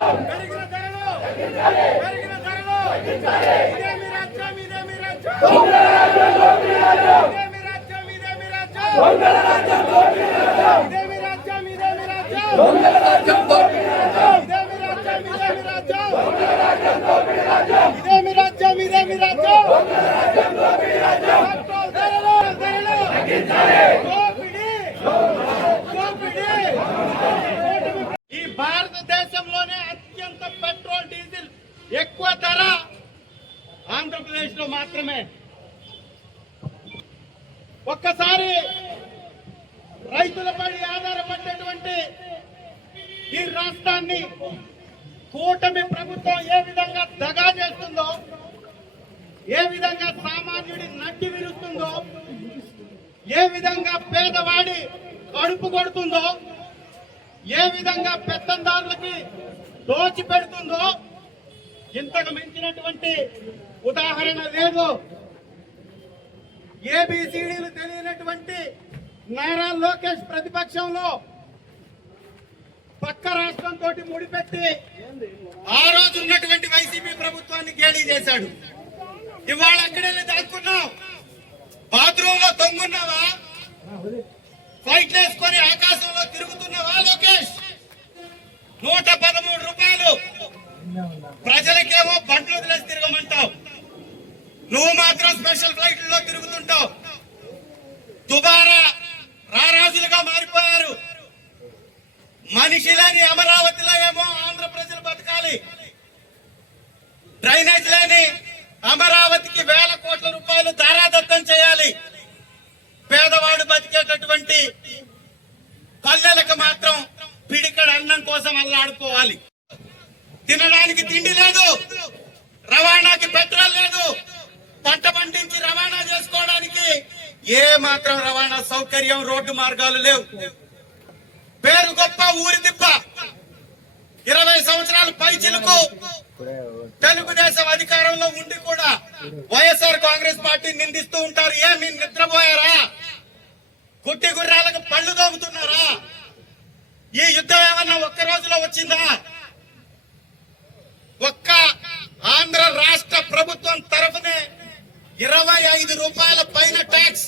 పెరిగిన ధరలు పెరిగిన ధరలు ఇదేమి రాజ్యం ఇదేమి రాజ్యం ఇదేమి రాజ్యం ఇదేమి రాజ్యం ఇదేమి రాజ్యం ఇదేమి రాజ్యం ఇదేమి రాజ్యం ఇదేమి రాజ్యం పెట్రోల్ ధరలు ఈ భారతదేశంలోనే అత్యంత పెట్రోల్ డీజిల్ ఎక్కువ ధర ఆంధ్రప్రదేశ్ లో మాత్రమే. ఒక్కసారి రైతులపై ఆధారపడేటువంటి ఈ రాష్ట్రాన్ని కూటమి ప్రభుత్వం ఏ విధంగా దగా చేస్తుందో, ఏ విధంగా సామాన్యుడి నడ్డి విరుస్తుందో, ఏ విధంగా పేదవాడి కడుపు కొడుతుందో, ఏ విధంగా పెత్తందారులకి దోచి పెడుతుందో ఇంతకు మించినటువంటి ఉదాహరణ లేదు. ఏబిసిడీలు తెలియనటువంటి నారా లోకేష్ ప్రతిపక్షంలో పక్క రాష్ట్రంతో ముడిపెట్టి ఆ రోజు ఉన్నటువంటి వైసీపీ ప్రభుత్వాన్ని గేలీ చేశాడు. ఇవాళ అక్కడే దాక్కున్నావు, బాత్రూమ్ లో తొంగున్నావా, ఫైట్ వేసుకొని ఆకాశంలో తిరుగుతున్నావా లోకేష్? 113 రూపాయలు ప్రజలకేమో బండ్లు వదిలేసి తిరగమంటావు, నువ్వు మాత్రం స్పెషల్ ఫ్లైట్లలో తిరుగుతుంటావు. దుబారా రారాజులుగా మారిపోయారు. మనిషి లేని అమరావతిలో ఏమో ఆంధ్ర ప్రజలు బతకాలి, డ్రైనేజ్ లేని అమరావతికి వేల కోట్ల రూపాయలు ధారాదత్తం చేయాలి. పేదవాడు బతికేటటువంటి పల్లెలకు మాత్రం పిడికడ అన్నం కోసం అల్లాడుకోవాలి. తినడానికి తిండి లేదు, రవాణాకి పెట్రోల్ లేదు, పంట పండించి రవాణా చేసుకోవడానికి ఏ మాత్రం రవాణా సౌకర్యం, రోడ్డు మార్గాలు లేవు. పేరు గొప్ప ఊరి తిప్ప. 20 సంవత్సరాల పైచిలకు తెలుగుదేశం అధికారంలో ఉండి కూడా వైఎస్ఆర్ కాంగ్రెస్ పార్టీ నిందిస్తూ ఉంటారు. ఏమి నిద్రపోయారా? గుట్టి గుర్రాలకు పళ్ళు దోగుతున్నారా? ఈ యుద్ధం ఏమన్నా ఒక్క రోజులో వచ్చిందా? ఒక్క ఆంధ్ర రాష్ట్ర ప్రభుత్వం తరఫునే 25 రూపాయల పైన ట్యాక్స్.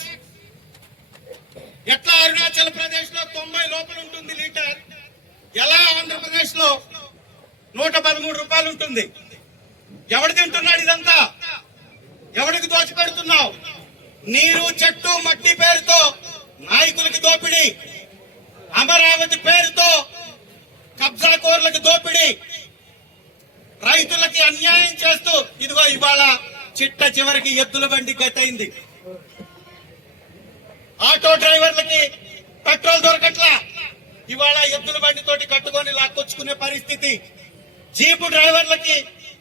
ఎట్లా అరుణాచల్ ప్రదేశ్ లో 90 లోపల ఉంటుంది లీటర్, ఎలా ఆంధ్రప్రదేశ్ లో 113 రూపాయలు ఉంటుంది? ఎవడు తింటున్నాడు ఇదంతా? ఎవడికి దోచిపెడుతున్నావు? నీరు, చెట్టు, మట్టి పేరుతో నాయకులకి దోపిడీ, అమరావతి పేరుతో కబ్జాకోర్లకు దోపిడీ, రైతులకి అన్యాయం చేస్తూ ఇదిగో ఇవాళ చిట్ట చివరికి ఎద్దుల బండి గతైంది. ఆటో డ్రైవర్లకి పెట్రోల్ దొరకట్లా, ఇవాళ ఎద్దుల బండితోటి కట్టుకొని లాక్కొచ్చుకునే పరిస్థితి. జీపు డ్రైవర్లకి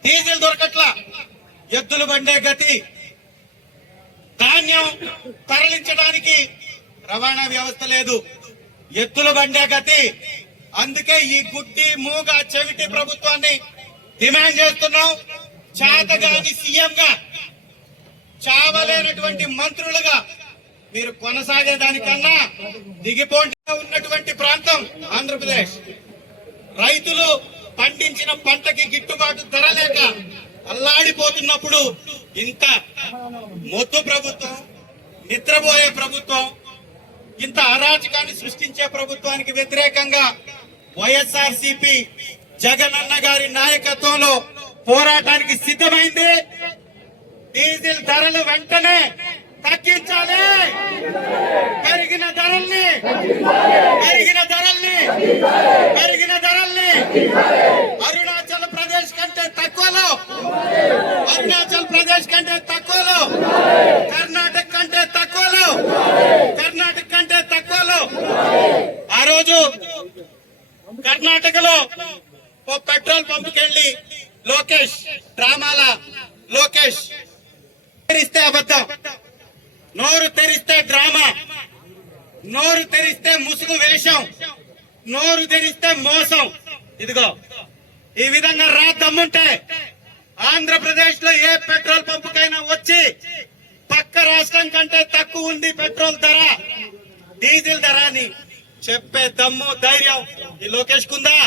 డీజిల్ దొరకట్లా, ఎద్దుల బండే గతి. ధాన్యం తరలించడానికి రవాణా వ్యవస్థ లేదు, ఎద్దుల బండే గతి. అందుకే ఈ గుడ్డి మూగ చెవిటి ప్రభుత్వాన్ని డిమాండ్ చేస్తున్నాం. చేతగాని సీఎంగా, చావలేనటువంటి మంత్రులుగా మీరు కొనసాగేదానికన్నా దిగిపోటీ ఉన్నటువంటి ప్రాంతం ఆంధ్రప్రదేశ్. రైతులు పండించిన పంటకి గిట్టుబాటు ధర లేక అల్లాడిపోతున్నప్పుడు ఇంత మొద్దు ప్రభుత్వం, నిద్రపోయే ప్రభుత్వం, ఇంత అరాచకాన్ని సృష్టించే ప్రభుత్వానికి వ్యతిరేకంగా వైఎస్ఆర్సీపీ జగనన్న గారి నాయకత్వంలో పోరాటానికి సిద్ధమైంది. డీజిల్ ధరలు వెంటనే తగ్గించాలి. పెరిగిన ధరల్ని అరుణాచల్ ప్రదేశ్ కంటే తక్కువలో, కర్ణాటక కంటే తక్కువలో. ఆ రోజు కర్ణాటకలో ఓ పెట్రోల్ పంపుకెళ్లి లోకేష్ డ్రామాల లోకేష్ తెరిస్తే అబద్ధం, నోరు తెరిస్తే డ్రామా, నోరు తెరిస్తే ముసుగు వేషం, నోరు తెరిస్తే మోసం. ఇదిగో ఈ విధంగా దమ్ముంటే ఆంధ్రప్రదేశ్ లో ఏ పెట్రోల్ పంపుకైనా వచ్చి పక్క రాష్ట్రం కంటే తక్కువ ఉంది పెట్రోల్ ధర, డీజిల్ ధర అని చెప్పే దమ్ము, ధైర్యం ఈ లోకేష్ కుందా?